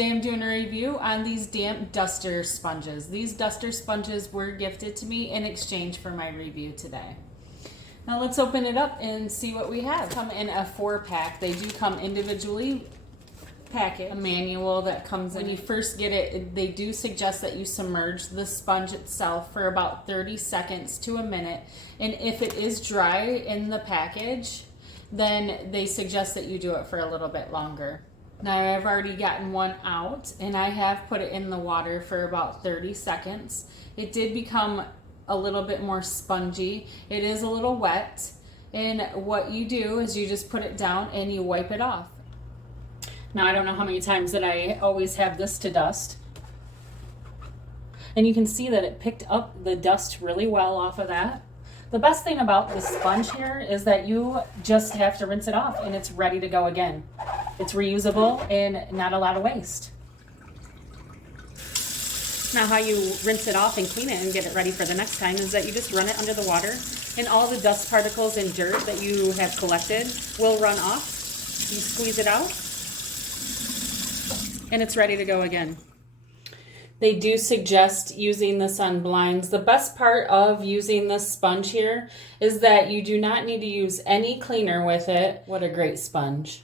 Today I'm doing a review on these damp duster sponges. These duster sponges were gifted to me in exchange for my review today. Now let's open it up and see what we have. Come in a 4-pack. They do come individually packaged. A manual that comes when you first get it. They do suggest that you submerge the sponge itself for about 30 seconds to a minute. And if it is dry in the package, then they suggest that you do it for a little bit longer. Now I've already gotten one out and I have put it in the water for about 30 seconds. It did become a little bit more spongy. It is a little wet, and what you do is you just put it down and you wipe it off. Now I don't know how many times that I always have this to dust. And you can see that it picked up the dust really well off of that. The best thing about this sponge here is that you just have to rinse it off and it's ready to go again. It's reusable and not a lot of waste. Now how you rinse it off and clean it and get it ready for the next time is that you just run it under the water and all the dust particles and dirt that you have collected will run off. You squeeze it out and it's ready to go again. They do suggest using this on blinds. The best part of using this sponge here is that you do not need to use any cleaner with it. What a great sponge.